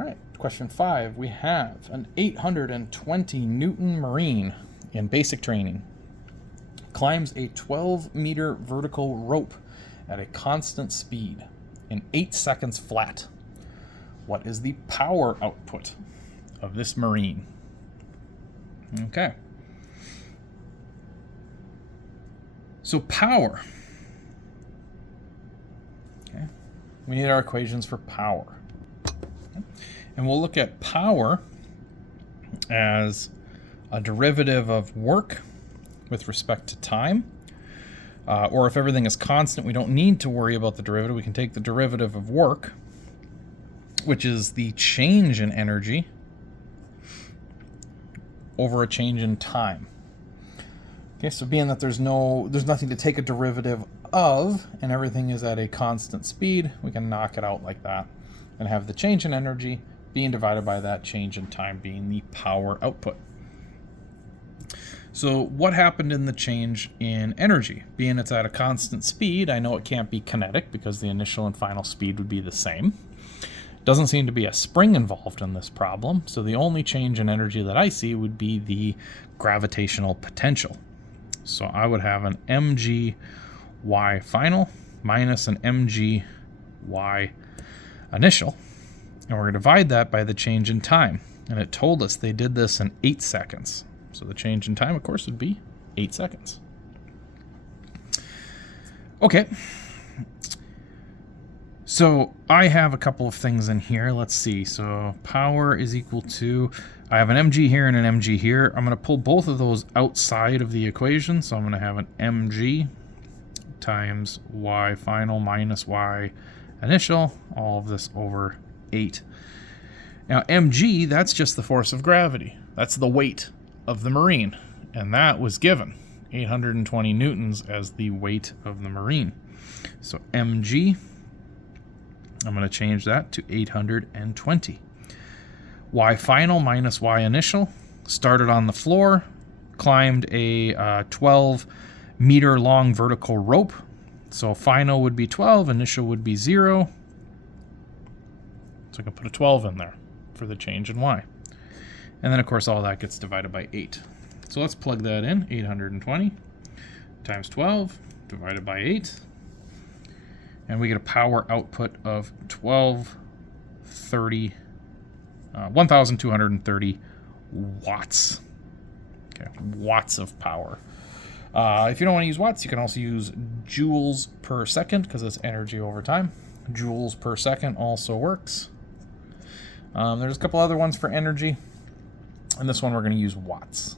All right, question 5. We have an 820 Newton Marine in basic training. Climbs a 12-meter vertical rope at a constant speed in 8 seconds flat. What is the power output of this Marine? Okay. So power. Okay. We need our equations for power. And we'll look at power as a derivative of work with respect to time. Or if everything is constant, we don't need to worry about the derivative. We can take the derivative of work, which is the change in energy over a change in time. Okay, so being that there's nothing to take a derivative of, and everything is at a constant speed, we can knock it out like that and have the change in energy being divided by that change in time being the power output. So what happened in the change in energy? Being it's at a constant speed, I know it can't be kinetic because the initial and final speed would be the same. Doesn't seem to be a spring involved in this problem, so the only change in energy that I see would be the gravitational potential. So I would have an mg y final minus an mg y initial, and we're going to divide that by the change in time. And it told us they did this in 8 seconds. So the change in time, of course, would be 8 seconds. Okay. So I have a couple of things in here. Let's see. So power is equal to, I have an mg here and an mg here. I'm going to pull both of those outside of the equation. So I'm going to have an mg times y final minus y initial, all of this over 8. Now mg, that's just the force of gravity. That's the weight of the Marine. And that was given 820 newtons as the weight of the Marine. So mg, I'm going to change that to 820. Y final minus y initial, started on the floor, climbed a 12-meter long vertical rope. So final would be 12, initial would be 0. So I can put a 12 in there for the change in y. And then, of course, all that gets divided by 8. So let's plug that in. 820 times 12 divided by 8. And we get a power output of 1,230 watts. Okay, watts of power. If you don't want to use watts, you can also use joules per second because it's energy over time. Joules per second also works. There's a couple other ones for energy, and this one we're going to use watts.